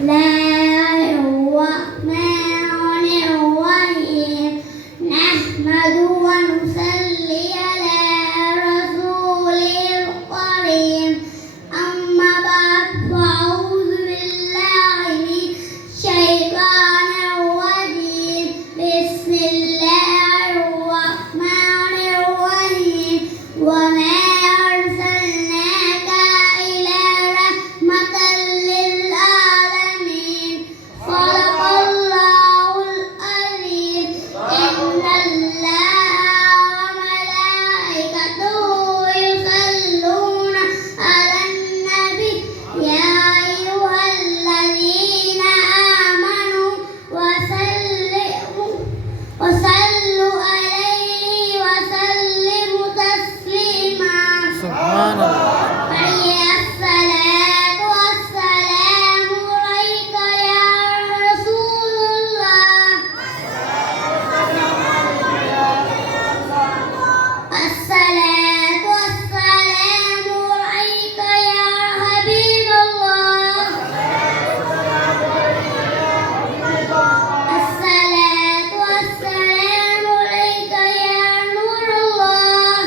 الله الرحمن الرحيم نحمد ونصلي على رسول الكريم أما بعد فأعوذ بالله من الشيطان الرجيم بسم الله الرحمن الرحيم وما أرسلناك إلا رحمة للعالمين صدق الله العظيم إن الله وملائكته يصلون على النبي يا أيها الذين آمنوا وصلوا عليه وسلموا تسليما سبحان الله حي الصلاة والسلام عليك يا رسول الله الصلاة والسلام عليك يا حبيب الله الصلاة والسلام عليك يا نور الله